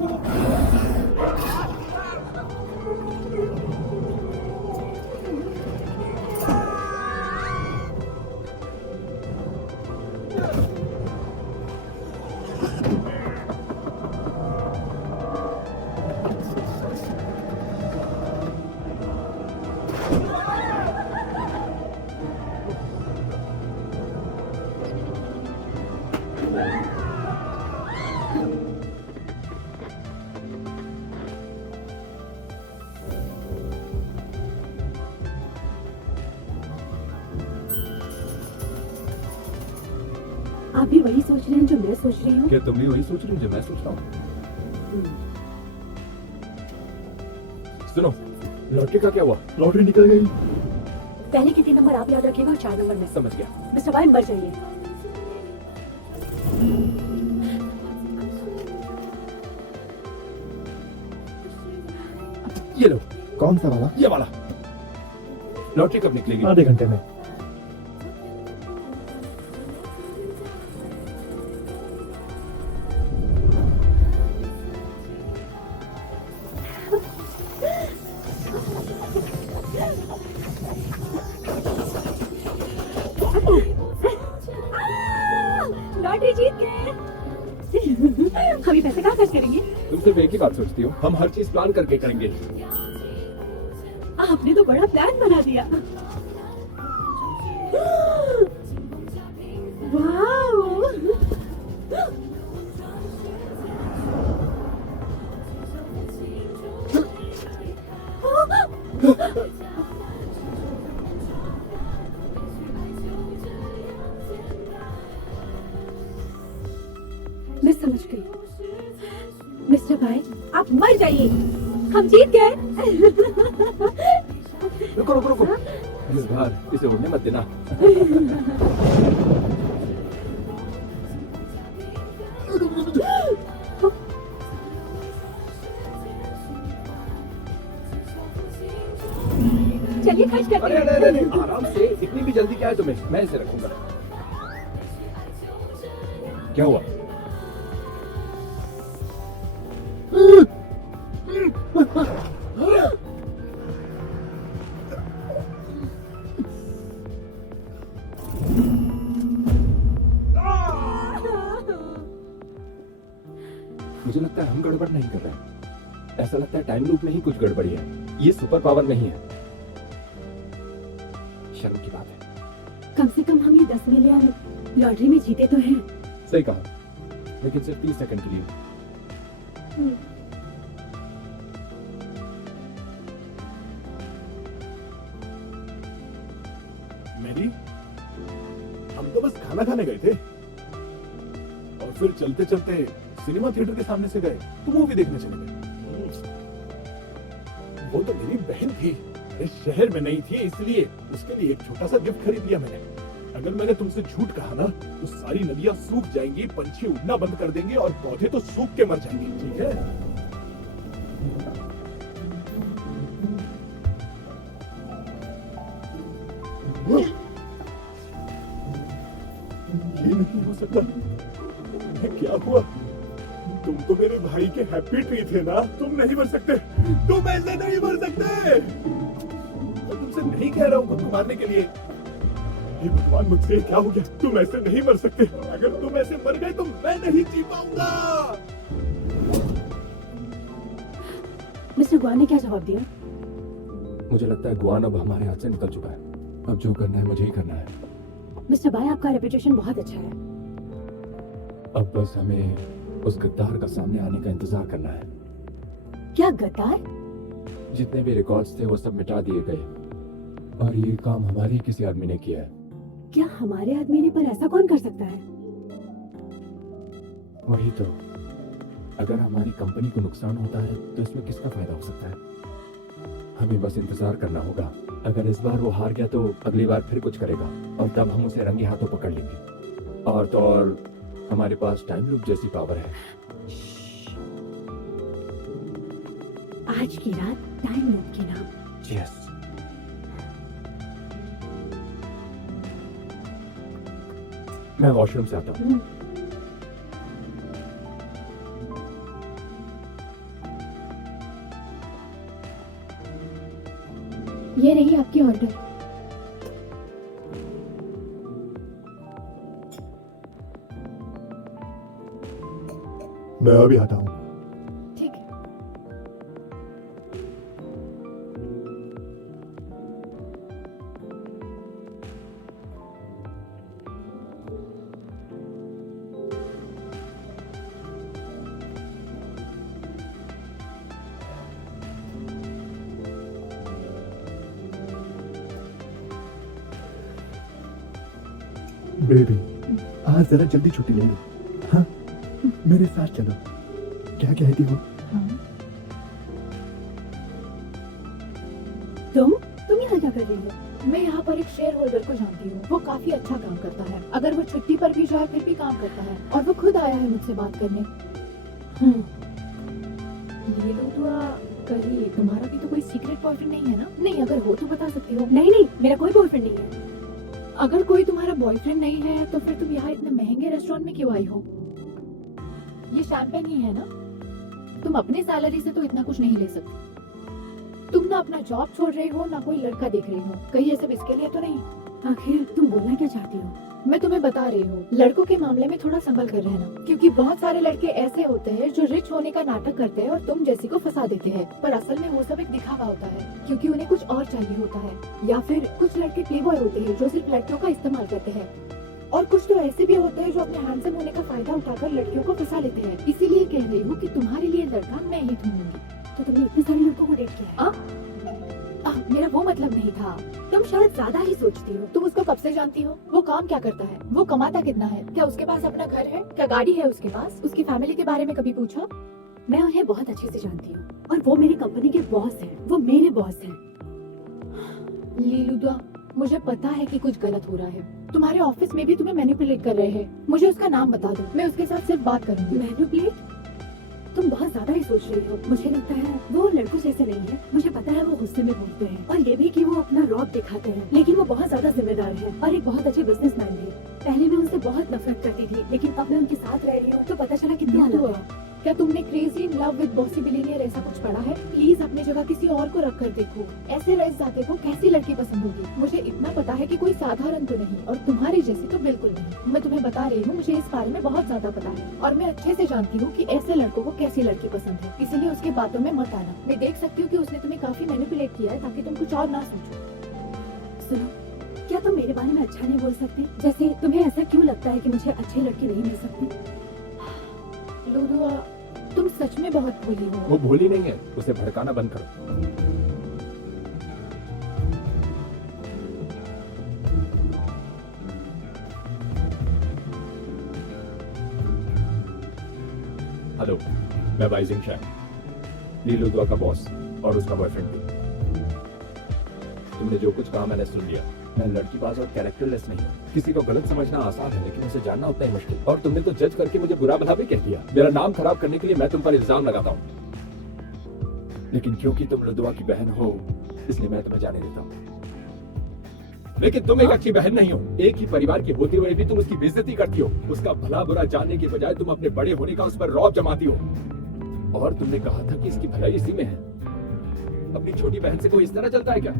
आप भी वही सोच रहे हैं जो मैं सोच रही हूँ? क्या तुम भी वही सोच रही हो जो मैं सोच रहा हूँ? सुनो, लॉटरी का क्या हुआ? लॉटरी निकल गई। पहले के 3 नंबर आप याद रखिएगा और 4 नंबर में। समझ गया। मिस्टर भाई मर जाइए। ये लो। कौन सा वाला? ये वाला। लॉटरी कब निकलेगी? आधे घंटे में। लॉटरी जीत गए। हम ये पैसे कहाँ खर्च करेंगे? तुम सिर्फ एक ही बात सोचती हो, हम हर चीज प्लान करके करेंगे। आपने तो बड़ा प्लान बना दिया। वाओ! मैं समझ गई। मिस्टर भाई, आप मर जाइए। हम जीत गए। रुको रुको रुको, इस बार इसे उड़ने मत देना। चलिए खर्च करते हैं। अरे, आराम से, इतनी भी जल्दी क्या है तुम्हें? मैं इसे रखूंगा। क्या हुआ? मुझे लगता है हम गड़बड़ नहीं कर रहे हैं। ऐसा लगता है टाइम लूप में ही कुछ गड़बड़ी है। ये सुपर पावर नहीं है। शर्म की बात है। कम से कम हम ये 10 मिलियन लॉटरी में जीते तो हैं। सही कहा, लेकिन सिर्फ 30 सेकंड के लिए। मैरी, हम तो बस खाना खाने गए थे और फिर चलते चलते सिनेमा थिएटर के सामने से गए तो मूवी देखने चले गए। वो तो मेरी बहन थी, अरे शहर में नहीं थी, इसलिए उसके लिए एक छोटा सा गिफ्ट खरीद लिया मैंने। अगर मैंने तुमसे झूठ कहा ना तो सारी नदियां सूख जाएंगी, पंछी उड़ना बंद कर देंगे और पौधे तो सूख के मर जाएंगे, ठीक है? ये नहीं हो सकता। तुम्हें क्या हुआ? तुम तो मेरे भाई के हैप्पी ट्री थे ना, तुम नहीं मर सकते, तुम ऐसे नहीं मर सकते। मैं तुमसे नहीं कह रहा हूँ खुद को मारने के लिए। हे भगवान, मुझसे क्या हो गया? तुम ऐसे नहीं मर सकते। अगर तुम ऐसे मर गए तो मैं नहीं जी पाऊंगा। मिस्टर गुआन ने क्या जवाब दिया? मुझे लगता है गुआन अब हमारे हाथ से निकल चुका है। अब जो करना है मुझे ही करना है। मिस्टर भाई, आपका रेपुटेशन बहुत अच्छा है। अब बस हमें उस गद्दार का सामने आने का इंतजार करना है। क्या गद्दार? जितने भी रिकॉर्ड्स थे वो सब मिटा दिए गए और ये काम हमारे ही किसी आदमी ने किया है। क्या हमारे आदमी ने? पर ऐसा कौन कर सकता है? वही तो, अगर हमारी कंपनी को नुकसान होता है तो इसमें किसका फायदा हो सकता है? हमें बस इंतजार करना होगा। अगर इस बार वो हार गया तो अगली बार फिर कुछ करेगा और तब हम उसे रंगे हाथों पकड़ लेंगे। और तो और हमारे पास टाइम लूप जैसी पावर है। आज की रात टाइम लूप के नाम। यस। मैं वॉशरूम से आता हूँ। ये रही आपकी ऑर्डर। मैं अभी आता हूँ। ठीक है। बेबी, आज जरा जल्दी छुट्टी ले लो। हाँ, मेरे साथ चलो। क्या कहती हो? तुम यहाँ क्या कर रही हो? मैं यहाँ पर एक शेयर होल्डर को जानती हूँ। वो काफी अच्छा काम करता है। अगर वो छुट्टी पर भी जाए फिर भी काम करता है, और वो खुद आया है मुझसे बात करने। लीलू दुआ, कहिए, तुम्हारा भी तो कोई सीक्रेट बॉयफ्रेंड नहीं है ना? नहीं, अगर हो तो बता सकती हो। नहीं नहीं, मेरा कोई बॉयफ्रेंड नहीं है। अगर कोई तुम्हारा बॉयफ्रेंड नहीं है तो फिर तुम यहाँ इतने महंगे रेस्टोरेंट में क्यों आई हो? ये शैंपेन ही है ना? तुम अपनी सैलरी से तो इतना कुछ नहीं ले सकती। तुम ना अपना जॉब छोड़ रही हो, ना कोई लड़का देख रही हो। कहीं ऐसा इसके लिए तो नहीं? आखिर तुम बोलना क्या चाहती हो? मैं तुम्हें बता रही हूँ, लड़कों के मामले में थोड़ा संभल कर रहना, क्योंकि बहुत सारे लड़के ऐसे होते हैं जो रिच होने का नाटक करते हैं और तुम जैसी को फंसा देते हैं, पर असल में वो सब एक दिखावा होता है, क्योंकि उन्हें कुछ और चाहिए होता है। या फिर कुछ लड़के प्लेबॉय होते हैं जो सिर्फ लड़कियों का इस्तेमाल करते हैं, और कुछ तो ऐसे भी होते हैं जो अपने हैंडसम होने का फायदा उठाकर लड़कियों को फंसा लेते हैं। इसीलिए कह रही हूँ कि तुम्हारे लिए लड़का मैं ही ढूंढूंगी। तो तुमने इतने सारे लड़कों को डेट किया है? मेरा वो मतलब नहीं था। तुम शायद ज्यादा ही सोचती हो। तुम उसको कब से जानती हो? वो काम क्या करता है? वो कमाता कितना है? क्या उसके पास अपना घर है? क्या गाड़ी है उसके पास? उसकी फैमिली के बारे में कभी पूछा? मैं उन्हें बहुत अच्छे से जानती हूँ, और वो मेरी कंपनी के बॉस हैं। वो मेरे बॉस हैं। लीलुदा, मुझे पता है कि कुछ गलत हो रहा है। तुम्हारे ऑफिस में भी तुम्हें मैनिपुलेट कर रहे हैं। मुझे उसका नाम बता दो, मैं उसके साथ सिर्फ बात करूंगी। मैनिपुलेट? तुम बहुत ज्यादा ही सोच रही हो। मुझे लगता है वो लड़कों जैसे नहीं है। मुझे पता है वो गुस्से में बोलते हैं, और ये भी कि वो अपना रौब दिखाते हैं, लेकिन वो बहुत ज्यादा जिम्मेदार है और एक बहुत अच्छे बिजनेसमैन भी। पहले मैं उनसे बहुत नफरत करती थी, लेकिन अब मैं उनके साथ रह रही हूँ तो पता चला कितनी अलग है। क्या तुमने crazy in love with bossy billionaire ऐसा कुछ पढ़ा है? प्लीज अपने जगह किसी और को रख कर देखो। ऐसे रईस जाते को कैसी लड़की पसंद होगी? मुझे इतना पता है कि कोई साधारण तो नहीं, और तुम्हारी जैसी तो बिल्कुल नहीं। मैं तुम्हें बता रही हूँ, मुझे इस बारे में बहुत ज्यादा पता है, और मैं अच्छे से जानती हूँ कि ऐसे लड़कों को कैसी लड़की पसंद है। इसलिए उसके बातों में मत आना। मैं देख सकती हूँ कि उसने तुम्हें काफी मैनिपुलेट किया है ताकि तुम कुछ और ना सोचो। सुनो, क्या तुम मेरे बारे में अच्छा नहीं बोल सकती? जैसे तुम्हें ऐसा क्यों लगता है कि मुझे अच्छी लड़की नहीं मिल सकती? लूडुआ, तुम सच में बहुत भोली हो। वो भोली नहीं है, उसे भड़काना बंद करो। हेलो, मैं वाइजिंग शाह, लीलू दुआ का बॉस और उसका बॉयफ्रेंड भी। तुमने जो कुछ कहा मैंने सुन लिया। मैं लड़कीबाज और कैरेक्टरलेस नहीं हूँ। किसी को गलत समझना आसान है, लेकिन उसे जानना उतना ही मुश्किल। और तुमने तो जज करके मुझे बुरा भला भी कह दिया। मेरा नाम खराब करने के लिए मैं तुम पर इल्जाम लगाता हूँ, लेकिन क्योंकि तुम लुदवा की बहन हो इसलिए मैं तुम्हें जाने देता हूँ। लेकिन तुम एक अच्छी बहन नहीं हो। एक ही परिवार की होते हुए भी तुम उसकी बेइज्जती करती हो। उसका भला बुरा जानने की बजाय तुम अपने बड़े होने का उस पर रौब जमाती हो। और तुमने कहा था कि इसकी भलाई इसी में है। अपनी छोटी बहन से कोई इस तरह चलता है क्या?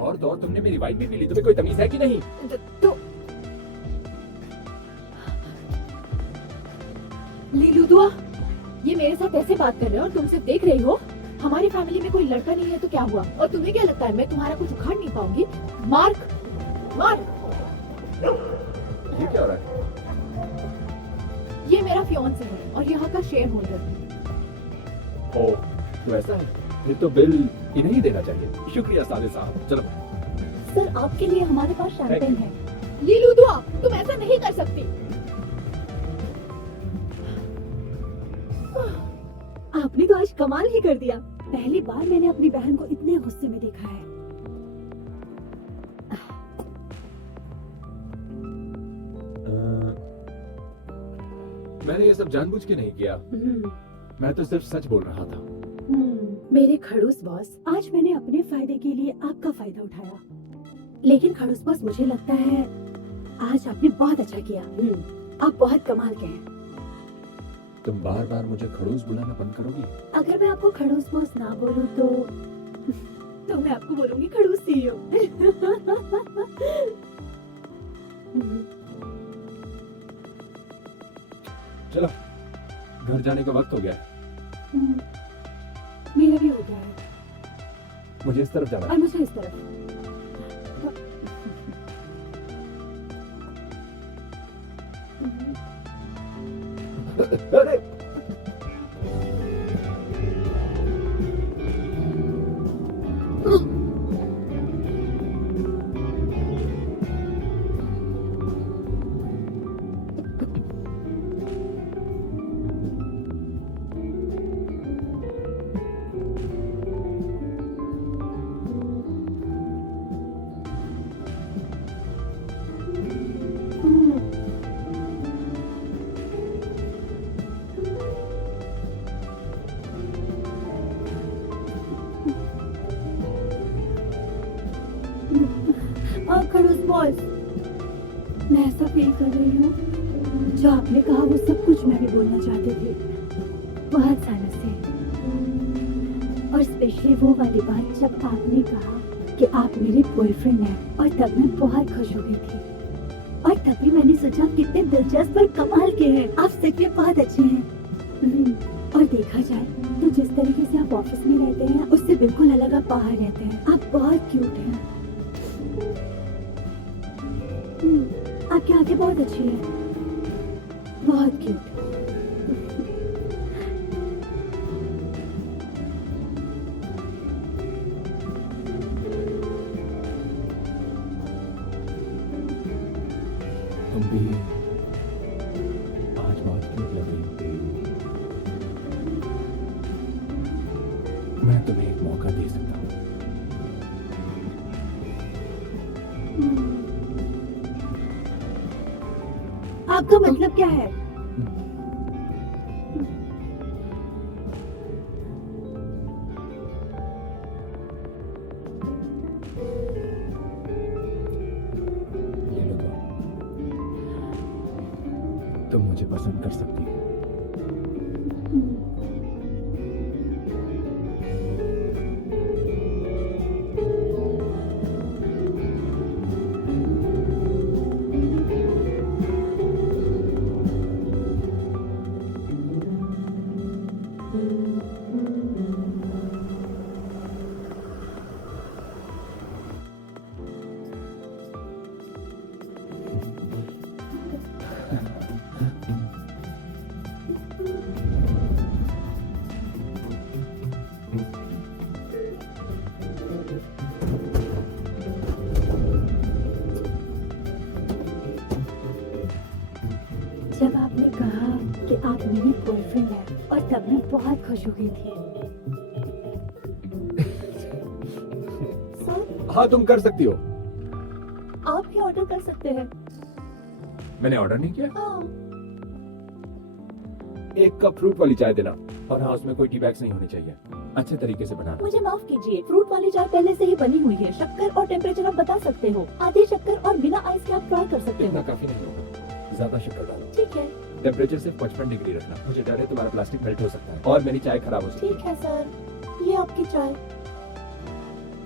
और तो और तुमने मेरी वाइन भी पी ली। तुम्हें कोई तमीज है कि नहीं? तो लीलू दुआ, ये मेरे साथ ऐसे बात कर रहे हो और तुम सिर्फ देख रही हो? हमारी फैमिली में कोई लड़का नहीं है तो क्या हुआ? और तुम्हें क्या लगता है मैं तुम्हारा कुछ उखाड़ नहीं पाऊंगी? मार्क, मार्क, ये क्या हो रहा है? ये मेरा फियांसे है और यहाँ का शेयर होल्डर। ओह, तो ऐसा है। फिर तो बिल इन्हें ही देना चाहिए। शुक्रिया साले साहब। चलो। सर, आपके लिए हमारे पास Thank शैंपेन you. है। लीलू दुआ, तुम ऐसा नहीं कर सकती। आपने तो आज कमाल ही कर दिया। पहली बार मैंने अपनी बहन को इतने गुस्से में देखा है। मैंने ये सब जानबूझ के नहीं किया। मैं तो सिर्फ सच बोल रहा था। मेरे खड़ूस बॉस, आज मैंने अपने फायदे के लिए आपका फायदा उठाया, लेकिन खड़ूस बॉस, मुझे लगता है आज आपने बहुत अच्छा किया। आप बहुत कमाल के हैं। तुम बार बार मुझे खड़ूस बुलाना बंद करोगी? अगर मैं आपको खड़ूस बॉस ना बोलूं तो तो मैं आपको बोलूंगी खड़ूस सीईओ। चलो घर जाने का वक्त हो गया है, मेरा भी हो गया है मुझे इस तरफ जाना और है। मुझे इस तरफ। अरे खड़ूस बॉस, मैं ऐसा फील कर रही हूँ जो आपने कहा वो सब कुछ मैं भी बोलना चाहती थी बहुत सालों से, और स्पेशली वो वाली बात जब आपने कहा कि आप मेरे बॉयफ्रेंड हैं, और तब मैं बहुत खुश हो गई थी। और तब भी मैंने सोचा आप कितने दिलचस्प और कमाल के हैं, आप सच में बहुत अच्छे हैं। और देखा जाए तो जिस तरीके से आप ऑफिस में रहते हैं उससे बिल्कुल अलग आप बाहर रहते हैं। आप बहुत क्यूट हैं। आपकी आंखें बहुत अच्छी हैं, बहुत क्यूट। तुम भी आज बहुत क्यूट लग रही हो। मैं तुम्हें एक मौका दे सकता हूँ। आपका मतलब क्या है? ले लो तो। तुम मुझे पसंद कर सकती हो। जब आपने कहा कि आप मेरे बॉयफ्रेंड हैं, और तब मैं बहुत खुश हो गई थी। सर, हाँ तुम कर सकती हो। आप भी ऑर्डर कर सकते हैं। मैंने ऑर्डर नहीं किया। हाँ। एक कप फ्रूट वाली चाय देना, और हाँ उसमें कोई टी बैग्स नहीं होने चाहिए। अच्छे तरीके से बनाना। मुझे माफ कीजिए, फ्रूट वाली चाय पहले से ही बनी हुई है। शक्कर और टेम्परेचर आप बता सकते हो। आधी शक्कर और बिना आइस के आप ट्राई कर सकते इतना हो। काफी नहीं होगा, ज्यादा शक्कर डालो। ठीक है। टेम्परेचर सिर्फ 55 डिग्री रखना। मुझे डर है तुम्हारा प्लास्टिक मेल्ट हो सकता है और मेरी चाय खराब हो सकती ठीक है सर, ये आपकी चाय। है।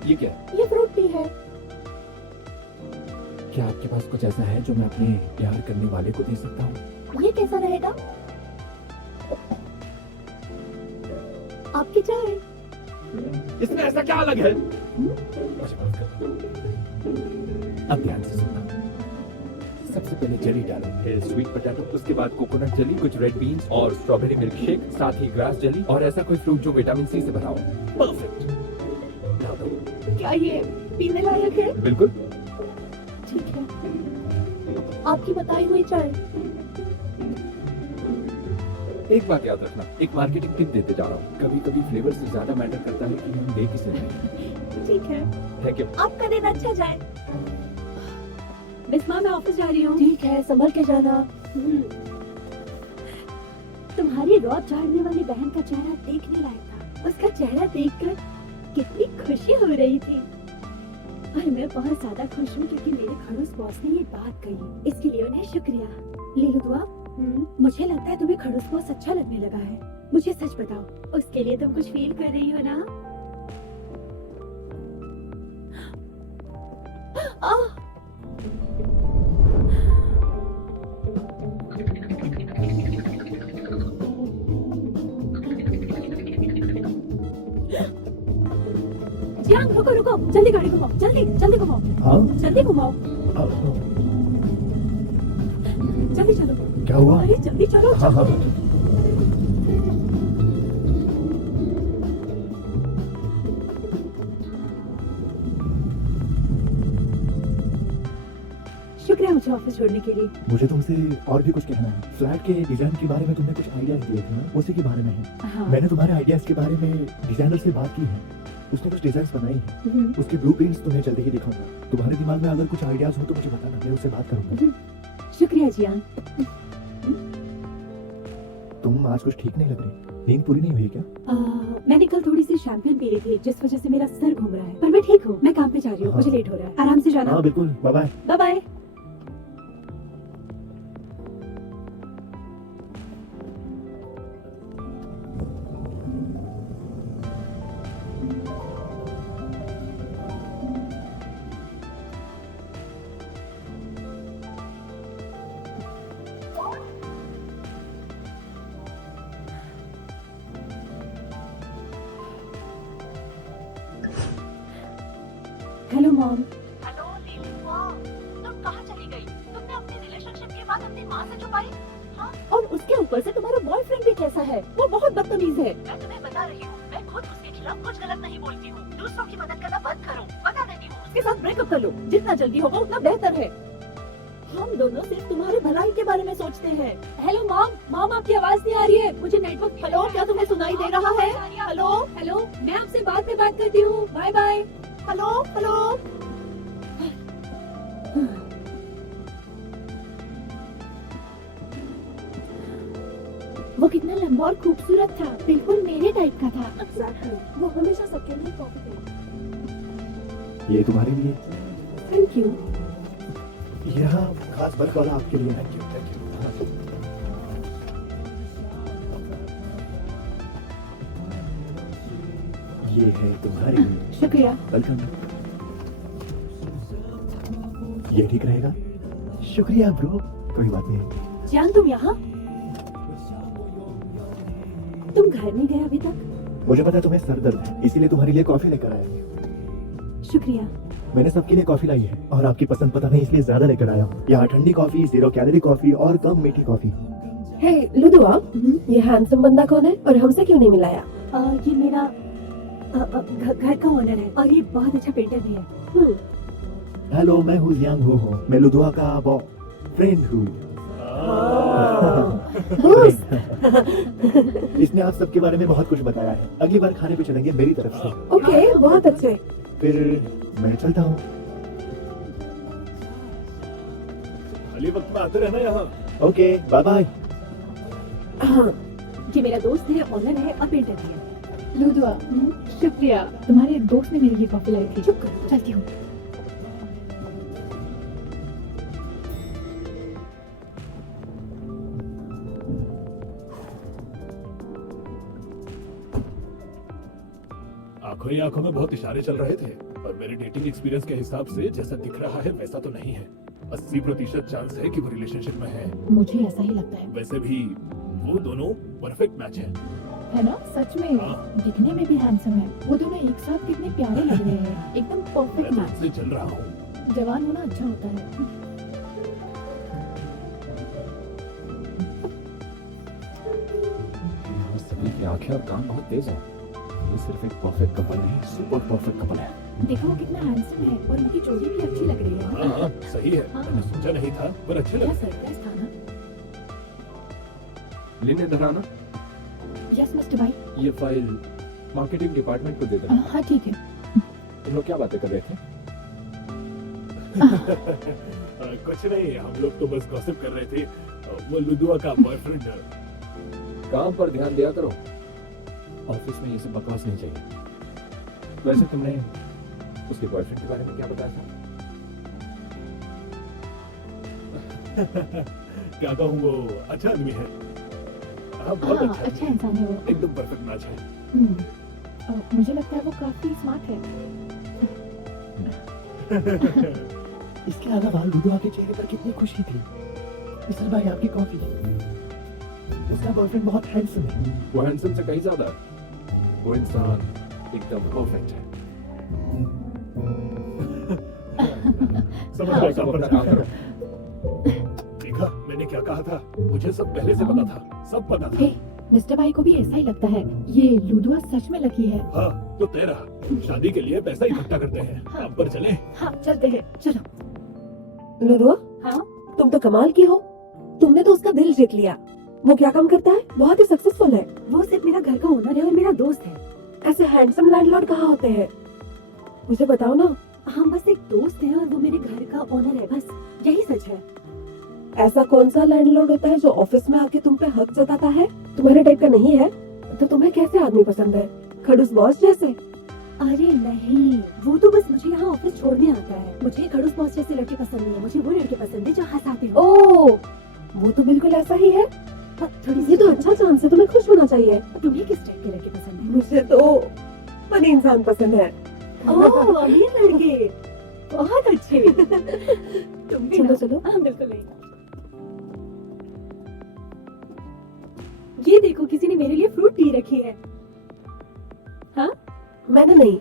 ये क्या है? ये फ्रूट टी है। क्या आपके पास कुछ ऐसा है जो मैं अपने प्यार करने वाले को दे सकता हूँ? ये कैसा रहेगा? आपकी चाय। इसमें ऐसा क्या अलग है? मुझे माफ कर। अब ध्यान से सुनना। सबसे पहले जली डालो, फिर स्वीट पोटैटो, उसके बाद कोकोनट जली, कुछ रेड बीन्स और स्ट्रॉबेरी मिल्क शेक, साथ ही ग्रास जली और ऐसा कोई फ्रूट जो विटामिन सी से भरा हो। परफेक्ट। ला दो। क्या ये पीने लायक है? बिल्कुल। ठीक है। आपकी बताई हुई चाय। एक बात याद रखना, एक मार्केटिंग टिप देते जा रहा हूँ, कभी कभी फ्लेवर से ज्यादा मैटर करता है कि हम दे किसे रहे हैं। ठीक है। Thank you. आपका दिन अच्छा जाए। बिस्मा, मैं ऑफिस जा रही हूँ। ठीक है, संभल के जाना। तुम्हारी रौब झाड़ने वाली बहन का चेहरा देखने लायक था। उसका चेहरा देखकर कितनी खुशी हो रही थी। और मैं बहुत ज्यादा खुश हूँ क्योंकि मेरे खड़ूस बॉस ने ये बात कही। इसके लिए उन्हें शुक्रिया। ले लो दुआ। मुझे लगता है तुम्हें खड़ूस बॉस अच्छा लगने लगा है। मुझे सच बताओ, उसके लिए तुम कुछ फील कर रही हो ना? आह! जियांग, रुको रुको, जल्दी गाड़ी घुमाओ, जल्दी जल्दी घुमाओ, हाँ जल्दी घुमाओ, जल्दी चलो। क्या हुआ? अरे जल्दी चलो, हाँ हाँ जल्दी। शुक्रिया मुझे ऑफिस छोड़ने के लिए। मुझे तुमसे और भी कुछ कहना है। फ्लैट के डिजाइन के बारे में तुमने कुछ आइडियाज दिए थे ना, उसी के बारे में है। हाँ। मैंने तुम्हारे आइडियाज के बारे में डिजाइनर से बात की है, उसने कुछ डिजाइन बनाई है, उसके ब्लूप्रिंट्स तुम्हें जल्दी ही दिखाऊंगा। तुम्हारे दिमाग में अगर कुछ आइडियाज हो तो मुझे बताना, मैं उससे बात करूंगा। शुक्रिया जियांग। तुम आज कुछ ठीक नहीं लग रही, नींद पूरी नहीं हुई क्या? मैंने कल थोड़ी सी शैंपेन पी ली थी, जिस वजह से मेरा सर घूम रहा है, पर मैं ठीक हूँ। मैं काम पे जा रही हूँ, हाँ। मुझे लेट हो रहा है। आराम से जाना। हाँ बिल्कुल, bye bye. Bye bye. Hello mom. Hello Lily, वाह, तुम कहाँ चली गई? तुमने अपने रिलेशनशिप की बात अपनी माँ से छुपाई? हाँ, और उसके ऊपर से तुम्हारा बॉयफ्रेंड भी कैसा है? वो बहुत बदतमीज है। मैं तुम्हें बता रही हूँ, मैं खुद उसके खिलाफ कुछ गलत नहीं बोलती हूँ। दूसरों की मदद करना बंद करो, बता देती हूँ। उसके साथ ब्रेकअप कर लो, जितना जल्दी होगा उतना बेहतर है। हम दोनों सिर्फ तुम्हारे भलाई के बारे में सोचते हैं। हेलो मॉम, मॉम आपकी आवाज नहीं आ रही है, मुझे नेटवर्क। हेलो, क्या तुम्हें सुनाई दे रहा है? हेलो हेलो, मैं आपसे बाद में बात करती हूँ, बाय बाय। Hello hello. वो कितना लंबा और खूबसूरत था, बिल्कुल मेरे टाइप का था। एग्जैक्टली, वो हमेशा सबके लिए कॉफी पीता। ये तुम्हारे लिए, थैंक यू। यहाँ खास बर्फ वाला आपके लिए। Thank you thank you. हाँ। ये है तुम्हारे लिए। शुक्रिया। वेलकम। ये ठीक रहेगा? शुक्रिया ब्रो, कोई बात नहीं। जान, तुम यहाँ? तुम घर नहीं गए अभी तक? मुझे पता है तुम्हें सर दर्द है, इसीलिए तुम्हारे लिए कॉफी लेकर आया हूँ। शुक्रिया। मैंने सबके लिए कॉफी लाई है और आपकी पसंद पता नहीं इसलिए ज्यादा लेकर आया हूँ। यहाँ ठंडी कॉफी, 0 कैलोरी कॉफी और कम मीठी कॉफी। हे लुदुआ, ये हैंडसम बंदा कौन है और हमसे क्यों नहीं मिलाया? ये मेरा घर का ओनर है और ये बहुत अच्छा पेंटर भी है। हेलो, मैं हूँ जियांग हो, मैं लुदुआ का फ्रेंड हूँ। दोस्त। इसने आप सबके बारे में बहुत कुछ बताया है। अगली बार खाने पे चलेंगे मेरी तरफ से। ओके, बहुत अच्छे। फिर मैं चलता हूँ। खाली वक्त में आते रहना यहाँ। Okay, bye bye. ये मेरा दोस्त है, ओनर है और पेंटर भी है। लुदुआ, शुक्रिया। तुम्हारे दोस्त ने मेरे लिए कॉफी लाई थी। चुप करो, चलती हूँ। आंखों ही आंखों में बहुत इशारे चल रहे थे और मेरे डेटिंग एक्सपीरियंस के हिसाब से जैसा दिख रहा है वैसा तो नहीं है। 80% चांस है कि वो रिलेशनशिप में है। मुझे ऐसा ही लगता है। वैसे भी वो दोनों परफेक्ट मैच है। है ना? सच में हाँ। दिखने में भी हैंडसम है। वो दोनों एक साथ कितने प्यारे लग रहे हैं, एकदम परफेक्ट मैं मैच। तुमसे चल रहा हूँ। जवान होना अच्छा होता है। यहाँ सभी की आंखें और कान बहुत तेज हैं। ये सिर्फ एक परफेक्ट कपल नहीं, सुपर परफेक्ट कपल है। देखो वो कितना हैंडसम है और उनकी जोड़ी भी अच्छी लग रही है। हाँ हाँ, सही है। हाँ। मैंने सोचा नहीं था पर अच्छे क्या लगे। सरप्राइज था ना। लेने इधर आना। यस मिस्टर भाई। ये फाइल मार्केटिंग डिपार्टमेंट को दे देना। हाँ ठीक है। तुम लोग क्या बातें कर रहे थे? कुछ नहीं, हम लोग तो बस गॉसिप कर रहे थे। वो लुदुआ का बॉयफ्रेंड। काम पर ध्यान दिया करो, ऑफिस में ये सब बकवास नहीं चाहिए। वैसे तुमने उसके बॉयफ्रेंड के बारे में क्या बताया था? क्या कहूँ, वो अच्छा आदमी है। हाँ, बहुत हाँ, अच्छा अच्छा आदमी है। इंसान है वो। एकदम परफेक्ट मैच है। मुझे लगता है वो काफी स्मार्ट है। इसके अलावा लुडुआ के चेहरे पर कितनी खुशी थी। मिस्टर भाई आपकी कॉफी। उसका बॉयफ्रेंड बहुत हैंडसम है। वो हैंडसम से कहीं ज्यादा है। वो इंसान एकदम परफेक्ट है। समझ हाँ। गया सब काम अपना पर काम जाओ। करो। देखा मैंने क्या कहा था, मुझे सब पहले से पता था, सब पता था। हे, मिस्टर भाई को भी ऐसा ही लगता है। ये लूडुआ सच में लकी है। हाँ तो तय रहा, शादी के लिए पैसा इकट्ठा करते हैं, काम पर चले। हाँ चलते हैं, चलो। लुडुआ, हाँ तुम तो कमाल की हो। तुमने तो उसका दिल जीत लिया। वो क्या काम करता है? बहुत ही सक्सेसफुल है। वो सिर्फ मेरा घर का ओनर है और मेरा दोस्त है। ऐसे हैंडसम लैंडलॉर्ड कहाँ होते हैं? मुझे बताओ ना। हम बस एक दोस्त हैं और वो मेरे घर का ओनर है, बस यही सच है। ऐसा कौन सा लैंडलॉर्ड होता है जो ऑफिस में आके तुम पे हक जताता है? तुम्हारे टाइप का नहीं है तो तुम्हें कैसे आदमी पसंद है? खड़ूस बॉस जैसे? अरे नहीं, वो तो बस मुझे यहाँ ऑफिस छोड़ने आता है। मुझे खड़ूस बॉस जैसे लड़के पसंद नहीं है, मुझे वो लड़के पसंद है जो हंसाते हो। ओह, वो तो बिल्कुल ऐसा ही है। थोड़ी ये तो अच्छा चांस है, तुम्हें खुश होना चाहिए। तुम्हें किस टाइप के लड़के पसंद है? मुझे तो फनी इंसान पसंद है। ओह, अमीर लड़के, बहुत अच्छे। तुम भी चलो ना? चलो। हाँ बिल्कुल नहीं। ये देखो, किसी ने मेरे लिए फ्रूट टी रखी है। मैंने नहीं।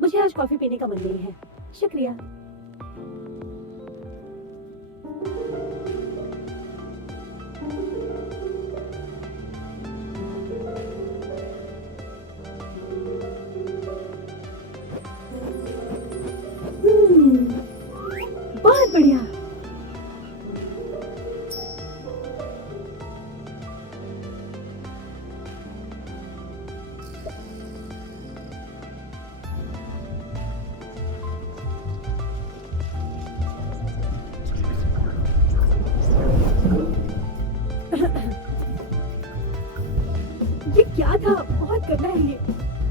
मुझे आज कॉफी पीने का मन नहीं है, शुक्रिया। बहुत बढ़िया। ये क्या था? बहुत गंदा है ये,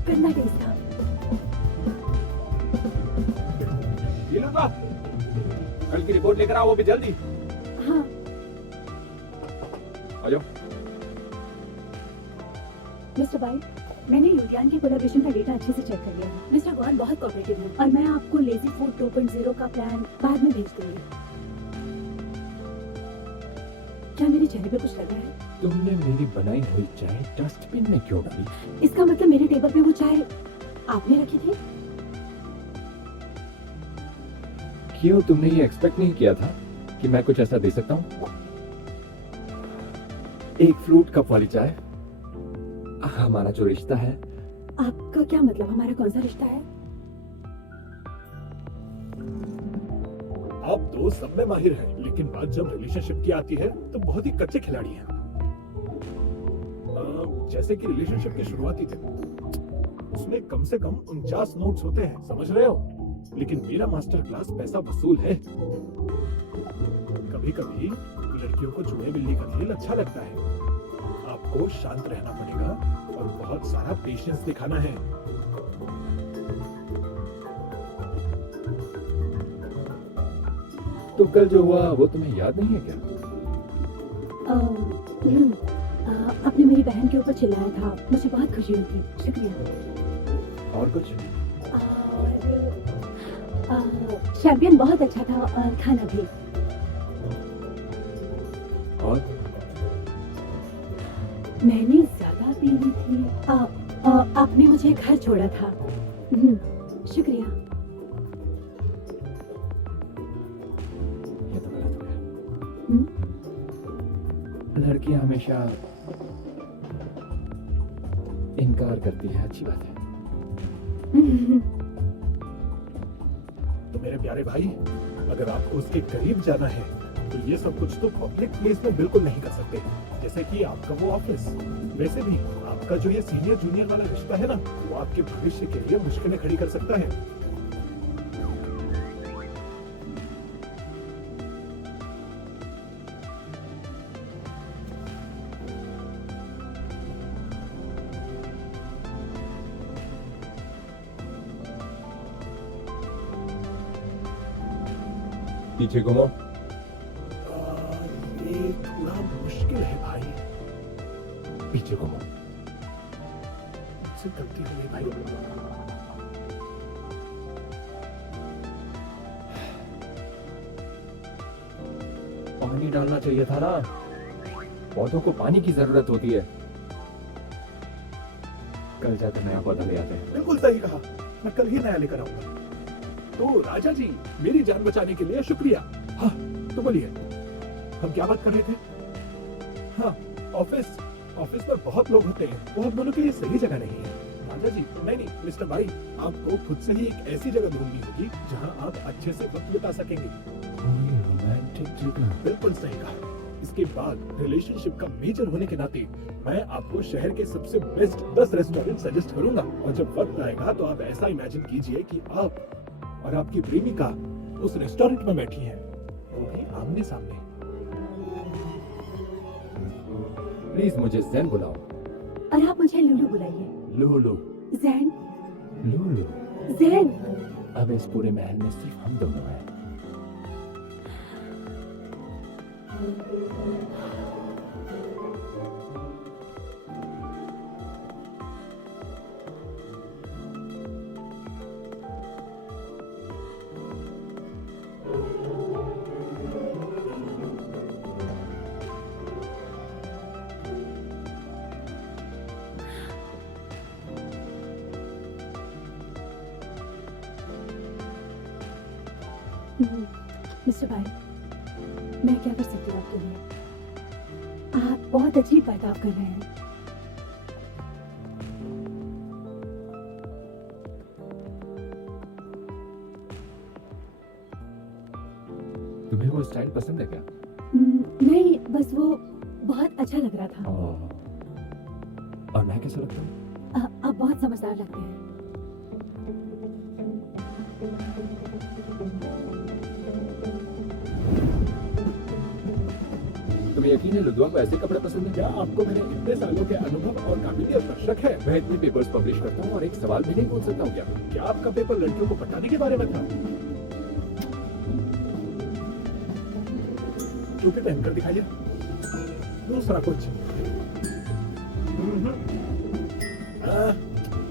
गंदा टेस्ट था। ये लो बा, कल की रिपोर्ट लेकर आओ, वो भी जल्दी। हाँ आ जाओ। मिस्टर भाई, मैंने लुधियान के कोलैबोरेशन का डेटा अच्छे से चेक कर लिया है। मिस्टर गौन बहुत कोऑपरेटिव है और मैं आपको लेजी फूड 2.0 का प्लान बाद में भेज दूंगी। क्या मेरे चेहरे पे कुछ लगा है? तुमने मेरी बनाई हुई चाय डस्टबिन में क्यों डाली? इसका मतलब मेरे टेबल पे वो चाय आपने रखी थी? क्यों, तुमने ये एक्सपेक्ट नहीं किया था कि मैं कुछ ऐसा दे सकता हूँ? एक फ्रूट कप वाली चाय। हमारा जो रिश्ता है। आपका क्या मतलब? हमारा कौन सा रिश्ता है? आप दो सब में माहिर हैं, लेकिन बात जब रिलेशनशिप की आती है तो बहुत ही कच्चे खिलाड़ी हैं। जैसे कि रिलेशनशिप के शुरुआती दिन, उसमें कम से कम 49 नोट्स होते हैं, समझ रहे हो? लेकिन मेरा मास्टर क्लास पैसा वसूल है। कभी कभी लड़कियों को चूहे बिल्ली का खेल अच्छा लगता है। आपको शांत रहना पड़ेगा और बहुत सारा पेशेंस दिखाना है। तो कल जो हुआ वो तुम्हें याद नहीं है क्या? आपने मेरी बहन के ऊपर चिल्लाया था, मुझे बहुत खुशी हुई थी, शुक्रिया। और कुछ? और चैंपियन बहुत अच्छा था और खाना भी। और मैंने ज्यादा पी ली थी। आपने मुझे घर छोड़ा था। शुक्रिया। ये तो गलत हो गया। लड़कियां हमेशा इनकार करती है, अच्छी बात है। तो मेरे प्यारे भाई, अगर आपको उसके करीब जाना है तो ये सब कुछ तो पब्लिक प्लेस में बिल्कुल नहीं कर सकते, जैसे कि आपका वो ऑफिस। वैसे भी आपका जो ये सीनियर जूनियर वाला रिश्ता है ना, वो आपके भविष्य के लिए मुश्किलें खड़ी कर सकता है। पीछे घूमो। ये थोड़ा मुश्किल है भाई, पीछे घूमो। मुझसे गलती हो गई भाई। पानी डालना चाहिए था ना, पौधों को पानी की जरूरत होती है। कल जाकर नया पौधा ले आते हैं। बिल्कुल सही कहा, मैं कल ही नया लेकर आऊंगा। तो राजा जी, मेरी जान बचाने के लिए शुक्रिया। हाँ, तो बोलिए, हम क्या बात कर रहे थे? हाँ, ऑफिस में बहुत लोग होते हैं, वो आप दोनों के लिए सही जगह नहीं है। राजा जी, नहीं मिस्टर भाई, आपको खुद से ही एक ऐसी जगह ढूंढनी होगी जहाँ आप अच्छे से वक्त बिता सकेंगे। कोई रोमांटिक जगह। बिल्कुल सही कहा। इसके बाद रिलेशनशिप का मेजर होने के नाते मैं आपको शहर के सबसे बेस्ट 10 रेस्टोरेंट सजेस्ट करूंगा, और जब वक्त आएगा तो आप ऐसा इमेजिन कीजिए कि आप और आपकी प्रेमिका उस रेस्टोरेंट में बैठी हैं, वो भी आमने सामने। प्लीज मुझे जैन बुलाओ। और आप मुझे लूलू बुलाइए। लूलू। जैन। लूलू। जैन। अब इस पूरे महल में सिर्फ हम दोनों हैं। मिस्टर भाई, मैं क्या कर सकती हूँ आपके लिए? आप बहुत अजीब बर्ताव कर रहे हैं। तुम्हें वो स्टाइल पसंद है क्या? नहीं, बस वो बहुत अच्छा लग रहा था। और मैं कैसा लगता हूँ? आप बहुत समझदार लगते हैं। तुम्हें यकीन है लुदवा को ऐसे कपड़े पसंद है? क्या आपको मेरे इतने सालों के अनुभव और काबिलियत पर शक है? मैं इतने पेपर्स पब्लिश करता हूँ और एक सवाल भी नहीं पूछ सकता हूँ क्या? क्या आपका पेपर लड़कियों को पटाने के बारे में था? टोपी पहनकर दिखाइए। दूसरा कुछ।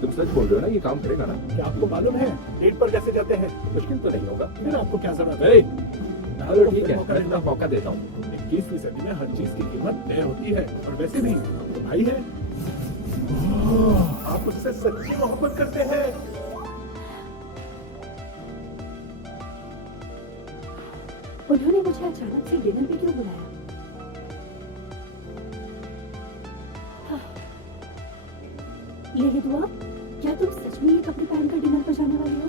तुम सच बोल रहे हो ना, ये काम करेगा ना? क्या आपको मालूम है डेट पर कैसे जाते हैं? मुश्किल तो नहीं होगा। फिर आपको क्या जरूरत है? चलो ठीक है, मैं तुम्हें मौका देता हूँ। 21वीं सदी में हर चीज की कीमत तय होती है, और वैसे भी हम तो भाई है। आप उससे सच्ची मोहब्बत करते हैं। उन्होंने मुझे अचानक से डिनर पे क्यों बुलाया? ले दुआ, क्या तुम सच में ये कपड़े पहनकर डिनर पर जाने वाली हो?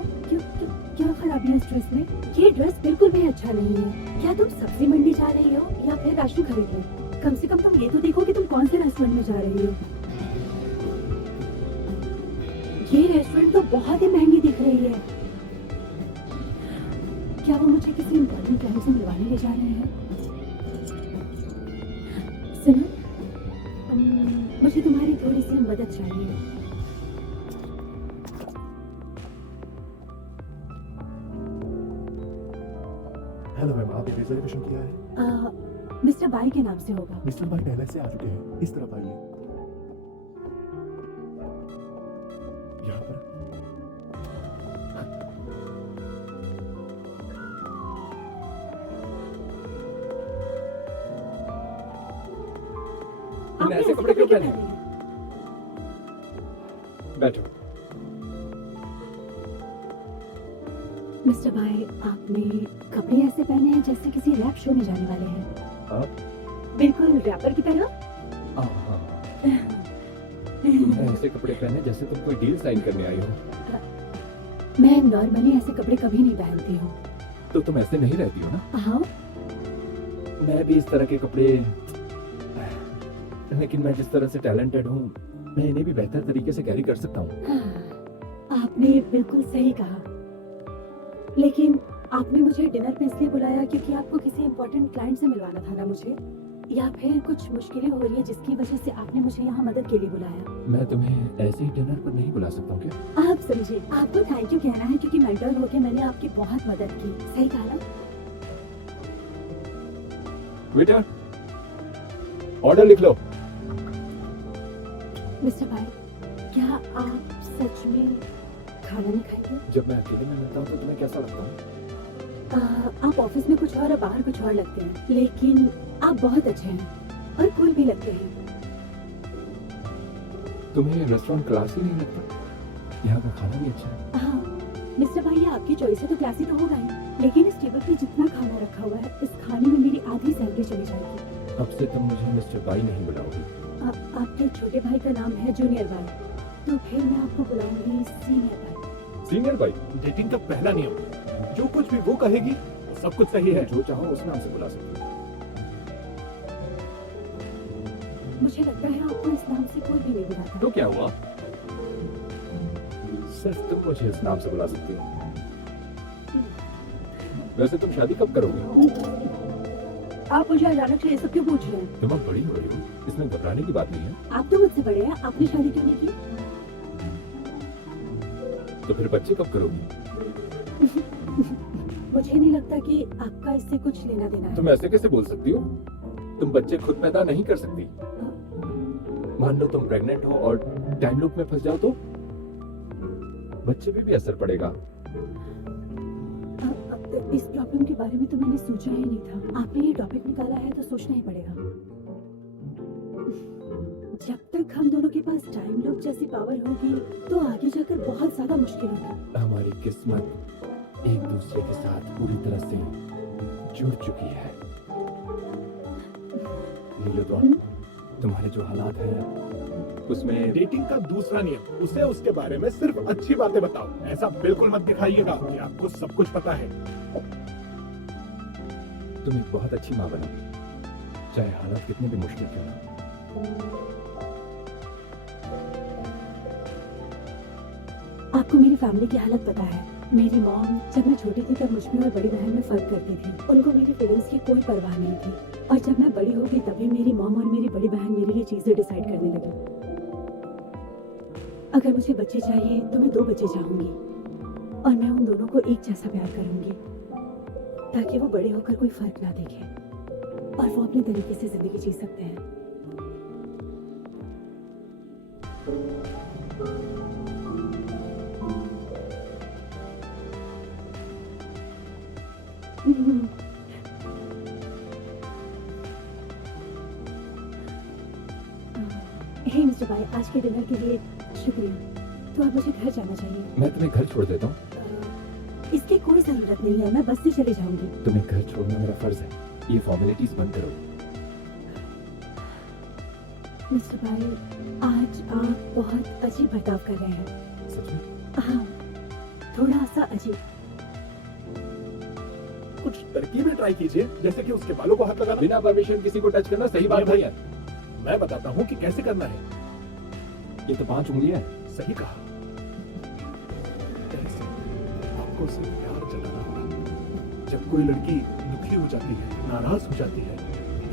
क्या खराबी है इस ड्रेस में? ये ड्रेस बिल्कुल भी अच्छा नहीं है। क्या तुम सब्जी मंडी जा रही हो या फिर राशन खरीदने? कम से कम तुम ये तो देखो कि तुम कौन से रेस्टोरेंट में जा रही हो। ये रेस्टोरेंट तो बहुत ही महंगी दिख रही है। क्या वो मुझे किसी इम्पोर्टेंट क्लाइंट से मिलवाने ले जा रहे हैं? सुनो, मुझे तुम्हारी थोड़ी सी मदद चाहिए। हेलो मैम, आपने रिजर्वेशन किया है? मिस्टर बाई के नाम से होगा। मिस्टर भाई पहले से आ चुके हैं, इस तरफ आइए। यहाँ पर तुमने ऐसे कपड़े क्यों पहने? बैठो। मिस्टर भाई, आपने कपड़े ऐसे पहने हैं जैसे किसी रैप शो में जाने वाले हैं। बिल्कुल रैपर की तरह। तुमने ऐसे कपड़े पहने जैसे तुम कोई डील साइन करने आई हो। मैं नॉर्मली ऐसे कपड़े कभी नहीं पहनती हूँ। तो तुम ऐसे नहीं रहती हो ना? हाँ। मैं भी इस तरह के कपड़े, लेकिन मैं जिस तरह से टैलेंटेड हूँ, मैं इन्हें भी बेहतर तरीके से कैरी कर सकता हूँ। हाँ, आपने बिल्कुल सही कहा। लेकिन आपने मुझे डिनर पे इसलिए बुलाया क्योंकि आपको किसी इम्पोर्टेंट क्लाइंट से मिलवाना था ना मुझे, या फिर कुछ मुश्किलें हो रही है जिसकी वजह से आपने मुझे यहाँ मदद के लिए बुलाया? मैं तुम्हें ऐसे ही डिनर पर नहीं बुला सकता हूँ क्या? आप समझिए, आपको थैंक यू कहना है क्योंकि मेंटर होके मैंने आपकी बहुत मदद की। सही कहा ना? वेटर, ऑर्डर लिख लो। मिस्टर भाई, क्या आप सच में खाना नहीं खाएंगे? जब मैं अकेले में मिलता हूँ तो तुम्हें कैसा लगता है? आप ऑफिस में कुछ और बाहर कुछ और लगते हैं, लेकिन आप बहुत अच्छे हैं और कूल भी लगते हैं। तुम्हें ये रेस्टोरेंट क्लासी नहीं लगता? यहाँ का खाना भी अच्छा है। हाँ मिस्टर भाई, आपकी चॉइस है तो क्लासी तो होगा ही, लेकिन इस टेबल पे जितना खाना रखा हुआ है, इस खाने में मेरी आधी सैलरी चली जाएगी। अब से तुम मुझे मिस्टर बाई नहीं बुलाओगी। आपके छोटे भाई का नाम है जूनियर भाई, तो फिर मैं आपको बुलाऊंगी सीनियर भाई। Senior by? डेटिंग का पहला नियम, जो कुछ भी वो कहेगी वो सब कुछ सही है। जो चाहो उस नाम से बुला सकते हो। मुझे लगता है आपको इस नाम से कोई भी नहीं बुलाता। तो क्या हुआ? सिर्फ तुम मुझे इस नाम से बुला सकती हो। वैसे तुम शादी कब करोगी? आप मुझे अचानक से ये सब क्यों पूछ रहे हैं? तुम अब बड़ी हो रही हो, इसमें घबराने की बात नहीं है। आप तो मुझसे बड़े हैं, आपने शादी क्यों नहीं की? तो फिर बच्चे कब करोगी? मुझे नहीं लगता कि आपका इससे कुछ लेना देना है। तुम ऐसे कैसे बोल सकती हो? तुम बच्चे खुद पैदा नहीं कर सकती। मान लो तुम प्रेग्नेंट हो और टाइम लूप में फंस जाओ तो बच्चे पे भी असर पड़ेगा। इस प्रॉब्लम के बारे में तो मैंने सोचा ही नहीं था। आपने ये टॉपिक निकाला है तो सोचना ही पड़ेगा। जब तक हम दोनों के पास टाइम लूप जैसी पावर होगी तो आगे जाकर बहुत ज्यादा मुश्किल होगी। हमारी किस्मत एक दूसरे के साथ पूरी तरह से जुड़ चुकी है। नीलू द्वार, तुम्हारे जो हालात हैं उसमें डेटिंग का दूसरा नियम, उसे उसके बारे में सिर्फ अच्छी बातें बताओ। ऐसा बिल्कुल मत दिखाइएगा कि आपको सब कुछ पता है। तुम एक बहुत अच्छी माँ बनोगी, चाहे हालात कितने भी मुश्किल क्यों ना। आपको मेरी फैमिली की हालत पता है। मेरी मॉम जब मैं छोटी थी तब मुझ में और बड़ी बहन में फर्क करती थी। उनको मेरी फीलिंग्स की कोई परवाह नहीं थी, और जब मैं बड़ी हो गई तभी मेरी मॉम और मेरी बड़ी बहन मेरे लिए चीजें डिसाइड करने लगी। अगर मुझे बच्चे चाहिए तो मैं 2 बच्चे चाहूंगी, और मैं उन दोनों को एक जैसा प्यार करूंगी ताकि वो बड़े होकर कोई फर्क ना देखें और वो अपने तरीके से जिंदगी जी सकते हैं। हे मिस्टर भाई, आज के डिनर के लिए शुक्रिया। तो अब मुझे घर जाना चाहिए। मैं तुम्हें घर छोड़ देता हूँ। इसकी कोई जरूरत नहीं है, मैं बस से चली जाऊंगी। तुम्हें घर छोड़ना मेरा फर्ज है। ये फॉर्मेलिटीज बंद करो। मिस्टर भाई, आज आप बहुत अजीब बर्ताव कर रहे हैं। सच में? हाँ, थोड़ा सा अजीब। कुछ तरकीबें ट्राई कीजिए, जैसे कि उसके बालों को हाथ लगाना। बिना परमिशन किसी को टच करना सही बात नहीं है। मैं बताता हूँ कि कैसे करना है। ये तो 5 उंगलियां हैं। सही कहा। ऐसे आपको उससे प्यार जताना होगा। जब कोई लड़की दुखी हो जाती है, नाराज हो जाती है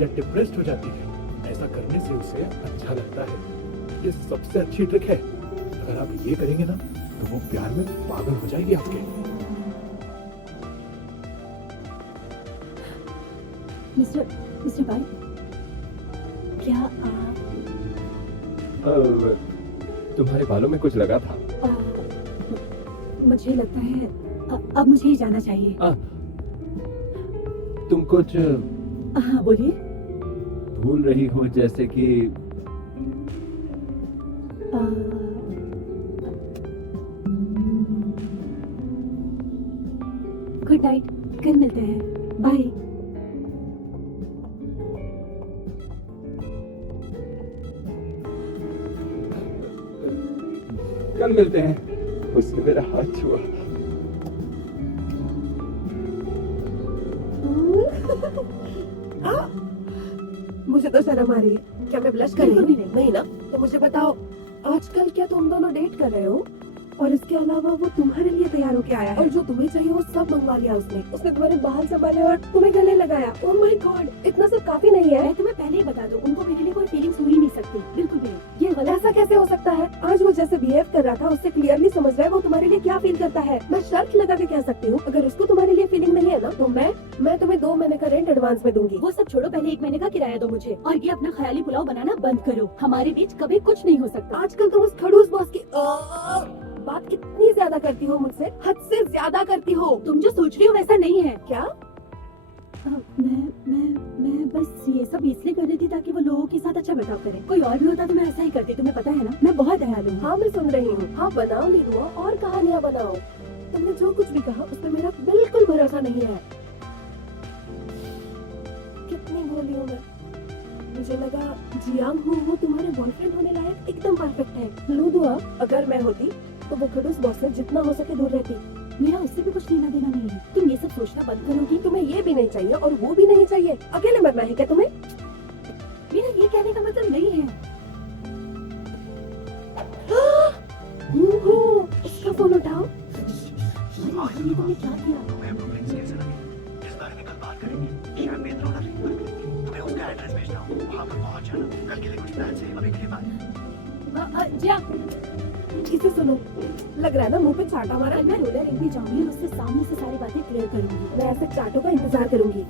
या डिप्रेस्ड हो जाती है, ऐसा करने से उसे अच्छा लगता है। ये सबसे अच्छी ट्रिक है। अगर आप ये करेंगे ना तो वो प्यार में पागल हो जाएगी आपके। मिस्टर भाई, क्या आप तुम्हारे बालों में कुछ लगा था। मुझे लगता है अब मुझे ही जाना चाहिए। तुम कुछ हाँ बोलिए। भूल रही हो, जैसे कि गुड नाइट, कल मिलते हैं। बाय। कल मिलते हैं। उसने मेरा हाथ छुआ। मुझे तो शर्म आ रही है। क्या मैं ब्लश कर रही हूँ? नहीं ना। तो मुझे बताओ, आजकल क्या तुम दोनों डेट कर रहे हो? और इसके अलावा वो तुम्हारे लिए तैयार होके आया है, और जो तुम्हें चाहिए वो सब मंगवा लिया उसने तुम्हारे बाल संभाले और तुम्हें गले लगाया। ओह माय गॉड, इतना सब काफी नहीं है? मैं तुम्हें पहले ही बता दूं, उनको मेरे लिए कोई फीलिंग्स हो ही नहीं सकती, बिल्कुल भी नहीं। ये गलत। ऐसा कैसे हो सकता है? आज वो जैसे बिहेव कर रहा था उससे क्लियरली समझ रहा है वो तुम्हारे लिए क्या फील करता है। मैं शर्त लगा के कह सकती हूँ, अगर उसको तुम्हारे लिए फीलिंग नहीं है ना तो मैं तुम्हें 2 महीने का रेंट एडवांस में दूंगी। वो सब छोड़ो, पहले 1 महीने का किराया दो मुझे, और ये अपना ख्याली पुलाव बनाना बंद करो। हमारे बीच कभी कुछ नहीं हो सकता। आजकल तुम उस खड़ूस बॉस की बात इतनी ज्यादा करती हो मुझसे, हद से ज्यादा करती हो। तुम जो सोच रही हो वैसा नहीं है। क्या? मैं बस ये सब इसलिए कर रही थी ताकि वो लोगों के साथ अच्छा बर्ताव करे। कोई और भी होता तो मैं ऐसा ही करती, तुम्हें पता है ना, मैं बहुत दयालु हूँ। हाँ मैं सुन रही हूँ। हाँ बनाओ लीडुआ, और कहानियाँ बनाओ। तुमने जो कुछ भी कहा उस पर मेरा बिल्कुल भरोसा नहीं है। कितनी भोली हूँ मैं। मुझे लगा जियांग हो वो तुम्हारे बॉयफ्रेंड होने लायक एकदम परफेक्ट है। लूदुआ, अगर मैं होती तो वो खड़ूस बॉस से जितना हो सके दूर रहती। मेरा उससे भी कुछ लेना देना नहीं है। तुम ये सब सोचना बंद करोगी? तुम्हें ये भी नहीं चाहिए और वो भी नहीं चाहिए। अकेले मरना है क्या तुम्हें? मेरा ये कहने का मतलब नहीं है। ओहो, उसका फोन उठाओ। अरे ये तुमने क्या किया? तुम्हें प्रोमिस कैसे लगे इस बारे में कल बात करेंगे। शैंपेन रोलर रिंग पर मिलेंगे। तुम्हें उसका एड्रेस भेजना हूँ, वहाँ पर पहुँच जाना। कल के लिए कुछ प्लान है, अभी के लिए बाय। जा। इसे सुनो, लग रहा है ना मुंह पे चाटा मारा। कल मैं रोलर रिंग पे जाऊंगी और उससे सामने से सारी बातें क्लियर करूंगी। मैं ऐसे चाटों का इंतजार करूंगी।